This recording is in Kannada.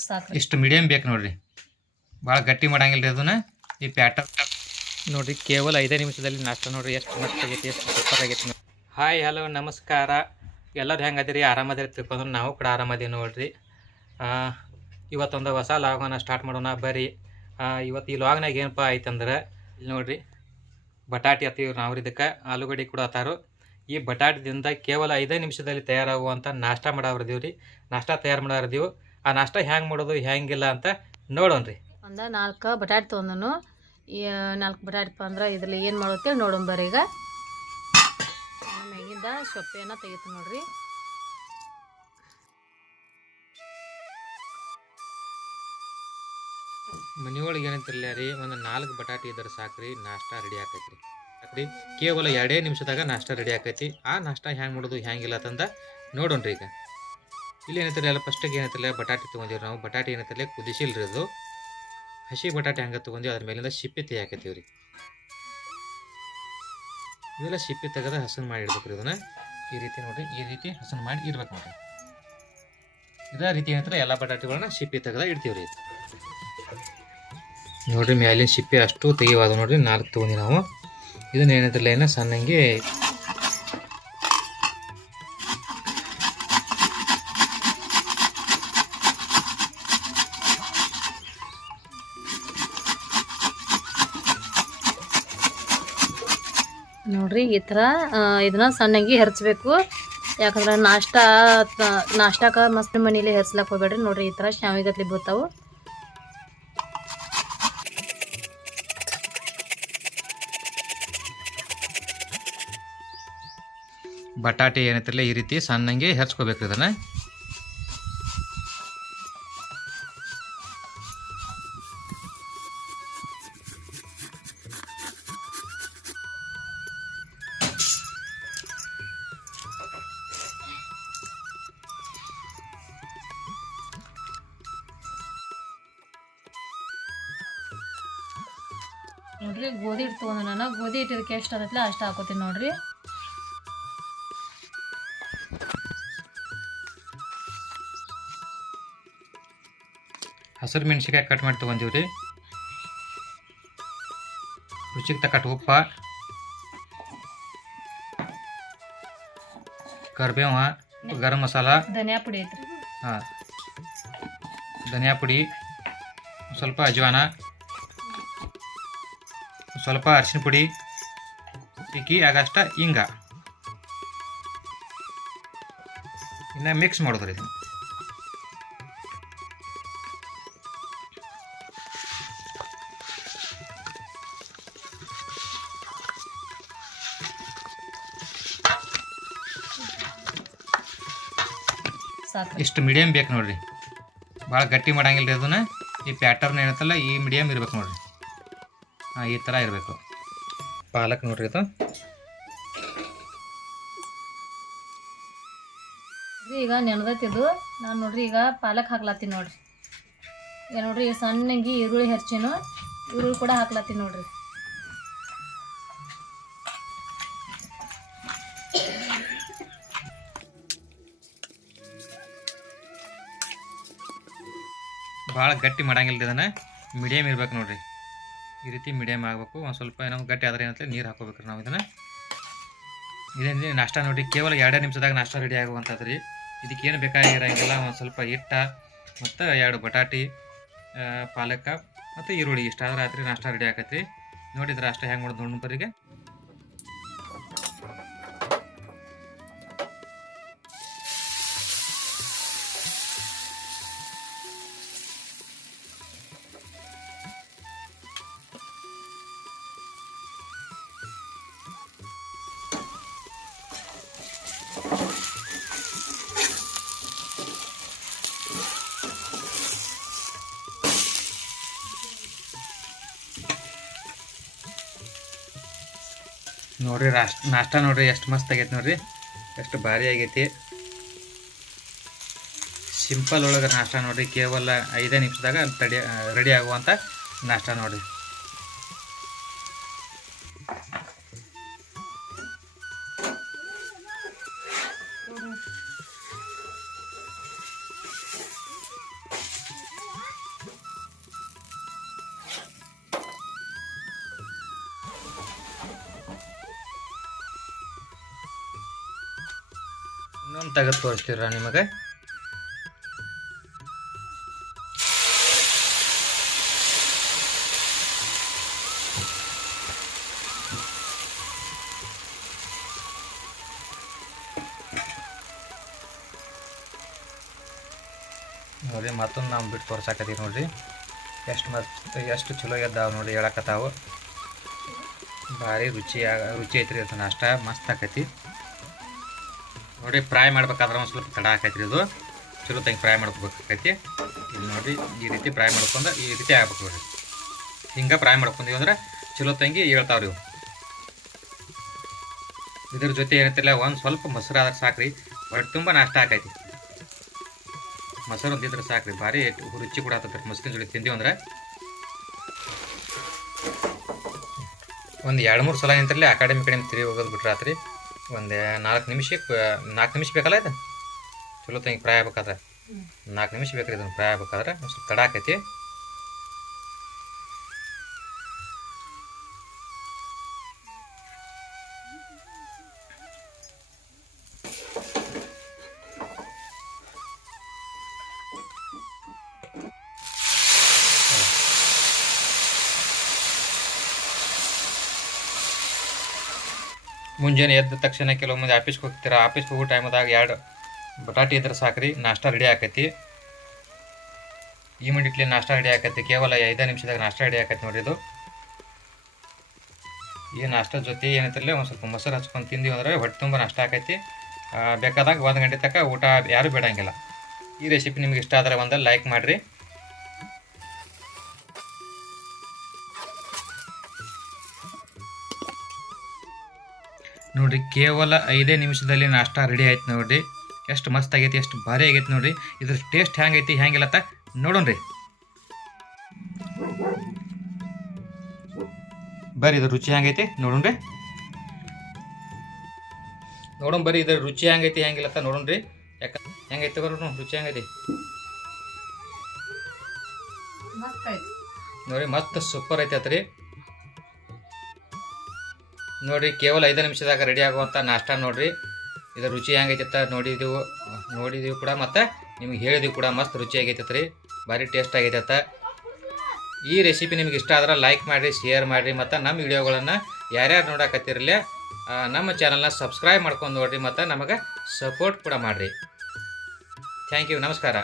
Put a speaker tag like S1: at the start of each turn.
S1: ಸಾಕ್ರಿ.
S2: ಇಷ್ಟು ಮೀಡಿಯಮ್ ಬೇಕು ನೋಡ್ರಿ. ಭಾಳ ಗಟ್ಟಿ ಮಾಡಂಗಿಲ್ಲ ರೀ ಅದನ್ನ. ಈ ಪ್ಯಾಟರ್ ನೋಡ್ರಿ ಕೇವಲ ಐದೇ ನಿಮಿಷದಲ್ಲಿ ನಾಷ್ಟ ನೋಡ್ರಿ ಎಷ್ಟು ಮಸ್ತ್ ಆಗೈತಿ ಎಷ್ಟು ಸೂಪರ್ ಆಗೈತಿ ಹಾಯ್ ಹಲೋ ನಮಸ್ಕಾರ. ಎಲ್ಲರೂ ಹೆಂಗದಿರಿ ಆರಾಮದಿರಿ ತಿಳ್ಕೊಂಡ್ರೆ ನಾವು ಕೂಡ ಆರಾಮದೀವಿ ನೋಡ್ರಿ. ಆ, ಇವತ್ತೊಂದು ಹೊಸ ಲಾಗನ ಸ್ಟಾರ್ಟ್ ಮಾಡೋಣ ಬರ್ರಿ. ಆ, ಇವತ್ತು ಈ ಲಾಗ್ನಾಗ ಏನಪ್ಪ ಆಯ್ತಂದ್ರೆ ಇಲ್ಲಿ ನೋಡ್ರಿ ಬಟಾಟಿ ಹತ್ತೀವಿ ನಾವು ಇದಕ್ಕೆ ಆಲೂಗಡ್ಡೆ ಕೂಡ ಹತ್ತಾರು. ಈ ಬಟಾಟದಿಂದ ಕೇವಲ ಐದೇ ನಿಮಿಷದಲ್ಲಿ ತಯಾರಾಗುವಂಥ ನಾಷ್ಟ ಮಾಡಾವ್ರದೀವಿ ರೀ ನಾಷ್ಟ ತಯಾರು ಮಾಡಾರ್ದೀವಿ ಆ ನಾಷ್ಟ ಹ್ಯಾಂಗೆ ಮಾಡೋದು ಹ್ಯಾಂಗಿಲ್ಲ ಅಂತ ನೋಡೋಣ ರೀ
S1: ಒಂದು ನಾಲ್ಕು ಬಟಾಟೆ ತೊಗೊಂಡನು. ಈ ನಾಲ್ಕು ಬಟಾಟ್ ಅಂದ್ರೆ ಇದ್ರಲ್ಲಿ ಏನು ಮಾಡೋತ್ತೇಳಿ ನೋಡೋಣ ಬರ್ರಿ ಈಗ. ಮ್ಯಾಗಿಂದ ಸೊಪ್ಪೆಯನ್ನು ತೆಗಿತು ನೋಡ್ರಿ.
S2: ಮನೆಯೊಳಗೆ ಏನಂತಿರಲ್ಲ ರೀ ಒಂದು ನಾಲ್ಕು ಬಟಾಟಿ ಇದ್ರೆ ಸಾಕ್ರಿ ನಾಷ್ಟ ರೆಡಿ ಆಕೈತಿ ರೀ ಕೇವಲ ಎರಡೇ ನಿಮಿಷದಾಗ ನಾಷ್ಟ ರೆಡಿ ಆಕೈತಿ. ಆ ನಾಷ್ಟ ಹ್ಯಾಂಗೆ ಮಾಡೋದು ಹೆಂಗಿಲ್ಲ ಅಂತಂದ ರೀ ಈಗ. ಇಲ್ಲಿ ಏನೈತಲ್ಲ ಎಲ್ಲ ಫಸ್ಟಿಗೆ ಏನೈತಿಲ್ಲ ಬಟಾಟೆ ತೊಗೊಂಡಿವ್ರಿ ನಾವು. ಬಟಾಟೆ ಏನೈತಿಲ್ಲ ಕುದಿಸಿಲ್ರಿ ಅದು. ಹಸಿ ಬಟಾಟೆ ಹಂಗೆ ತೊಗೊಂಡು ಅದ್ರ ಮೇಲಿಂದ ಸಿಪ್ಪಿ ತೆಗಿಯಾಕತ್ತೀವಿ ರೀ ಇವೆಲ್ಲ ಸಿಪ್ಪಿ ತೆಗೆದ ಹಸನ್ ಮಾಡಿ ಇಡ್ಬೇಕು ರೀ ಇದನ್ನ. ಈ ರೀತಿ ನೋಡ್ರಿ, ಈ ರೀತಿ ಹಸನ್ ಮಾಡಿ ಇಡ್ಬೇಕು ನೋಡ್ರಿ. ಇದೇ ರೀತಿ ಏನಂತಾರೆ ಎಲ್ಲ ಬಟಾಟೆಗಳನ್ನ ಸಿಪ್ಪಿ ತೆಗೆದ ಇಡ್ತೀವಿ ರೀ ನೋಡಿರಿ ಮ್ಯಾಲಿನ ಸಿಪ್ಪೆ ಅಷ್ಟು ತೆಗಿವಾದ ನೋಡ್ರಿ, ನಾಲ್ಕು ತೊಗೊಂಡಿ ನಾವು. ಇದನ್ನ ಏನೈತಿಲ್ಲ ಏನೋ ಸಣ್ಣಂಗೆ
S1: ನೋಡ್ರಿ ಈ ಥರ ಇದನ್ನ ಸಣ್ಣಗೆ ಹೆರ್ಚ್ಬೇಕು. ಯಾಕಂದ್ರೆ ನಾಷ್ಟ ನಾಷ್ಟಾಕ ಮಸ್ತ್ ಮನೇಲಿ ಹೆರ್ಸ್ಲಕ್ಕೆ ಹೋಗ್ಬೇಡ್ರಿ. ನೋಡ್ರಿ ಈ ಥರ ಶಾವಿಗತ್ಲಿ ಬೀಳ್ತಾವು.
S2: ಬಟಾಟೆ ಏನೈತಿಲ್ಲ ಈ ರೀತಿ ಸಣ್ಣಂಗೆ ಹೆರ್ಚ್ಕೋಬೇಕು ಇದನ್ನ.
S1: ನೋಡ್ರಿ ಗೋಧಿ ಹಿಟ್ಟು ತೊಗೊಂಡು ನಾನು. ಗೋಧಿ ಹಿಟ್ಟಿದಕ್ಕೆ ಎಷ್ಟು ಆಗತ್ತಲ್ಲ ಅಷ್ಟು ಹಾಕೋತೀನಿ ನೋಡ್ರಿ.
S2: ಹಸಿರು ಮೆಣಸಿಕಾಯಿ ಕಟ್ ಮಾಡಿ ತೊಗೊಂತೀವಿ ರೀ. ರುಚಿಗೆ ತಕ್ಕಟ್ಟು ಉಪ್ಪ. ಕರ್ಬೇವ ಗರಂ ಮಸಾಲ.
S1: ಧನಿಯಾ ಪುಡಿ ಐತ್ರಿ.
S2: ಹಾಂ. ಧನಿಯಾ ಪುಡಿ. ಸ್ವಲ್ಪ ಅಜ್ವಾನ. ಸ್ವಲ್ಪ ಅರಿಶಿನ ಪುಡಿ ಇಕ್ಕಿ ಆಗಷ್ಟ ಹಿಂಗ ಇನ್ನು ಮಿಕ್ಸ್ ಮಾಡೋದ್ರಿ ಇದು ಇಷ್ಟು ಮೀಡಿಯಮ್ ಬೇಕು ನೋಡ್ರಿ. ಭಾಳ ಗಟ್ಟಿ ಮಾಡಂಗಿಲ್ಲ ರೀ ಅದನ್ನ. ಈ ಪ್ಯಾಟರ್ನ್ ಏನತ್ತಲ್ಲ ಈ ಮೀಡಿಯಮ್ ಇರ್ಬೇಕು ನೋಡ್ರಿ. ಈ ಥರ ಇರಬೇಕು. ಪಾಲಕ್ ನೋಡ್ರಿ ಇದು
S1: ಈಗ ನೆನದತ್ತಿದ್ದು ನಾನು ನೋಡ್ರಿ ಈಗ ಪಾಲಕ್ ಹಾಕ್ಲತ್ತೀನಿ ನೋಡ್ರಿ. ಈಗ ನೋಡ್ರಿ ಈಗ ಸಣ್ಣಗೆ ಈರುಳ್ಳಿ ಹೆಚ್ಚಿನು ಈರುಳ್ಳಿ ಕೂಡ ಹಾಕ್ಲತ್ತೀನಿ ನೋಡ್ರಿ.
S2: ಭಾಳ ಗಟ್ಟಿ ಮಾಡಂಗಿಲ್ಲ ರೀ ಇದನ್ನ. ಮೀಡಿಯಮ್ ಇರ್ಬೇಕು ನೋಡ್ರಿ. ಈ ರೀತಿ ಮೀಡಿಯಮ್ ಆಗಬೇಕು. ಒಂದು ಸ್ವಲ್ಪ ಏನೋ ಗಟ್ಟಿ ಆದ್ರೆ ಏನಂತ ನೀರು ಹಾಕೋಬೇಕು ನಾವು ಇದನ್ನು. ಇದೇನು ನಾಷ್ಟ ನೋಡಿ, ಕೇವಲ ಎರಡೇ ನಿಮಿಷದಾಗ ನಾಷ್ಟ ರೆಡಿ ಆಗುವಂಥದ್ದು ರೀ ಇದಕ್ಕೆ ಏನು ಬೇಕಾಗಿರಂಗಿಲ್ಲ, ಒಂದು ಸ್ವಲ್ಪ ಹಿಟ್ಟ ಮತ್ತು ಎರಡು ಬಟಾಟಿ ಪಾಲಕ ಮತ್ತು ಈರುಳ್ಳಿ. ಇಷ್ಟ ಆದ್ರೆ ರಾತ್ರಿ ನಾಷ್ಟ ರೆಡಿ ಆಕತಿ ನೋಡಿದ್ರೆ ಅಷ್ಟೇ ಹೆಂಗೆ ಮಾಡೋದು ನೋಡೋಣ ನೋಡ್ರಿ ರಾಷ್ಟ್ ನಾಷ್ಟ ನೋಡ್ರಿ, ಎಷ್ಟು ಮಸ್ತ್ ಆಗೈತೆ ನೋಡ್ರಿ. ಎಷ್ಟು ಭಾರಿ ಆಗೈತಿ. ಸಿಂಪಲ್ ಒಳಗೆ ನಾಷ್ಟ ನೋಡ್ರಿ, ಕೇವಲ ಐದೇ ನಿಮಿಷದಾಗ ತಡಿ ರೆಡಿ ಆಗುವಂಥ ನಾಷ್ಟ ನೋಡ್ರಿ. ತೆಗೆದು ತೋರಿಸ್ತೀರ ನಿಮಗೆ? ನೋಡ್ರಿ ಮತ್ತೊಂದು ನಾವು ಬಿಟ್ಟು ತೋರ್ಸಾಕತ್ತೀವಿ ನೋಡ್ರಿ. ಎಷ್ಟು ಮತ್ತು ಎಷ್ಟು ಚಲೋ ಇದ್ದಾವೆ ನೋಡಿ ಹೇಳಕತ್ತಾವು. ಭಾರಿ ರುಚಿಯಾಗ ರುಚಿ ಐತ್ರಿ ಅದು ನಾಷ್ಟ ಮಸ್ತ್ ಆಕೈತಿ. ನೋಡ್ರಿ ಫ್ರೈ ಮಾಡ್ಬೇಕಾದ್ರೆ ಒಂದು ಸ್ವಲ್ಪ ತಡ ಹಾಕೈತ್ರಿ ಇದು. ಚಲೋ ತಂಗಿ ಫ್ರೈ ಮಾಡ್ಕೋಬೇಕಾಕೈತಿ ಇಲ್ಲಿ ನೋಡಿ, ಈ ರೀತಿ ಫ್ರೈ ಮಾಡ್ಕೊಂಡು ಈ ರೀತಿ ಆಗ್ಬೇಕು ನೋಡಿ ಹಿಂಗೆ ಫ್ರೈ ಮಾಡ್ಕೊಂಡಿವಿ ಅಂದ್ರೆ ಚಲೋ ತಂಗಿ ಹೇಳ್ತಾವ್ರಿ ಇವು ಇದ್ರ ಜೊತೆ ಏನಂತಿಲ್ಲ ಒಂದು ಸ್ವಲ್ಪ ಮೊಸರು ಆದ್ರೆ ಸಾಕ್ರಿ. ಹೊಟ್ಟೆ ತುಂಬ ನಾಷ್ಟ ಆಕೈತಿ. ಮೊಸರು ಒಂದಿದ್ರೆ ಸಾಕ್ರಿ, ಭಾರಿ ರುಚಿ ಕೂಡ ಆಗ್ತದೆ ಮೊಸರಿನ ಜೊತೆ ತಿಂದೀವಿ ಅಂದ್ರೆ. ಒಂದು ಎರಡು ಮೂರು ಸಲ ಏನಂತಿರಲಿ ಆ ಕಡೆ ಕಡೆ ತಿರುಗಿ ಹೋಗೋದು ಬಿಟ್ರೆ ಆತ್ರಿ ಒಂದು ನಾಲ್ಕು ನಿಮಿಷಕ್ಕೆ ನಾಲ್ಕು ನಿಮಿಷ ಬೇಕಲ್ಲ ಇದು? ಚಲೋ ತಂಗಿ ಫ್ರೈ ಆಗ್ಬೇಕಾದ್ರೆ. ನಾಲ್ಕು ನಿಮಿಷ ಬೇಕ್ರಿ ಇದನ್ನು ಫ್ರೈ ಆಗ್ಬೇಕಾದ್ರೆ ಒಂದು ಸ್ವಲ್ಪ ತಡ ಆಕೈತಿ. ಮುಂಜಾನೆ ಎದ್ದ ತಕ್ಷಣ ಕೆಲವು ಮಂದಿ ಆಫೀಸ್ಗೆ ಹೋಗ್ತೀರ? ಆಫೀಸ್ಗೆ ಹೋಗೋ ಟೈಮ್ದಾಗ ಎರಡು ಬಟಾಟಿ ಇದ್ರೆ ಸಾಕ್ರಿ, ನಾಷ್ಟ ರೆಡಿ ಆಕೈತಿ. ಇಮಿಡಿಯೇಟ್ಲಿ ನಾಷ್ಟ ರೆಡಿ ಆಕೈತಿ. ಕೇವಲ ಐದು ನಿಮಿಷದಾಗ ನಾಷ್ಟ ರೆಡಿ ಆಕೈತಿ ನೋಡಿ ಇದು. ಈ ನಾಷ್ಟ ಜೊತೆ ಏನೈತಿರಲಿ ಒಂದು ಸ್ವಲ್ಪ ಮೊಸರು ಹಚ್ಕೊಂಡು ತಿಂದೀವಿ ಅಂದರೆ ಹೊಟ್ಟೆ ತುಂಬ ನಾಷ್ಟ ಆಕೈತಿ. ಬೇಕಾದಾಗ ಒಂದು ಗಂಟೆ ತನಕ ಊಟ ಯಾರೂ ಬೇಡಂಗಿಲ್ಲ. ಈ ರೆಸಿಪಿ ನಿಮ್ಗೆ ಇಷ್ಟ ಆದರೆ ಒಂದು ಲೈಕ್ ಮಾಡಿರಿ. ನೋಡ್ರಿ ಕೇವಲ ಐದೇ ನಿಮಿಷದಲ್ಲಿ ನಾಷ್ಟ ರೆಡಿ ಆಯ್ತು ನೋಡ್ರಿ. ಎಷ್ಟು ಮಸ್ತ್ ಆಗೈತಿ ಎಷ್ಟು ಭಾರಿ ಆಗೈತಿ ನೋಡ್ರಿ. ಇದ್ರ ಟೇಸ್ಟ್ ಹೆಂಗೈತಿ ಹೆಂಗಿಲ್ಲತ್ತ ನೋಡೋಣ್ರಿ. ಬರ್ರಿ ಇದ್ರ ರುಚಿ ಹೆಂಗೈತಿ ನೋಡೋಣ್ರಿ. ನೋಡೋಣ ಬರ್ರಿ ಇದ್ರ ರುಚಿ ಹೆಂಗೈತಿ ಹೆಂಗಿಲ್ಲತ್ತ ನೋಡೋಣ್ರಿ. ಯಾಕ ಹೆಂಗೈತಿ ಬರೋಣ ರುಚಿ ಹೆಂಗೈತಿ ನೋಡ್ರಿ ಮಸ್ತ್ ಸೂಪರ್ ಐತೈತ್ರಿ ನೋಡ್ರಿ, ಕೇವಲ ಐದು ನಿಮಿಷದಾಗ ರೆಡಿ ಆಗುವಂಥ ನಾಷ್ಟ ನೋಡ್ರಿ. ಇದು ರುಚಿ ಹೆಂಗೈತಿತ್ತ ನೋಡಿದೀವು, ನೋಡಿದೀವಿ ಕೂಡ, ಮತ್ತು ನಿಮ್ಗೆ ಹೇಳಿದೀವಿ ಕೂಡ ಮಸ್ತ್ ರುಚಿ ರೀ ಭಾರಿ ಟೇಸ್ಟ್ ಆಗೈತೈತೆ ಈ ರೆಸಿಪಿ ನಿಮ್ಗೆ ಇಷ್ಟ ಆದ್ರೆ ಲೈಕ್ ಮಾಡಿರಿ ಶೇರ್ ಮಾಡಿರಿ, ಮತ್ತು ನಮ್ಮ ವಿಡಿಯೋಗಳನ್ನು ಯಾರ್ಯಾರು ನೋಡಕತ್ತಿರಲಿ ನಮ್ಮ ಚಾನಲ್ನ ಸಬ್ಸ್ಕ್ರೈಬ್ ಮಾಡ್ಕೊಂಡು ನೋಡಿರಿ, ಮತ್ತು ನಮಗೆ ಸಪೋರ್ಟ್ ಕೂಡ ಮಾಡಿರಿ. ಥ್ಯಾಂಕ್ ಯು ನಮಸ್ಕಾರ.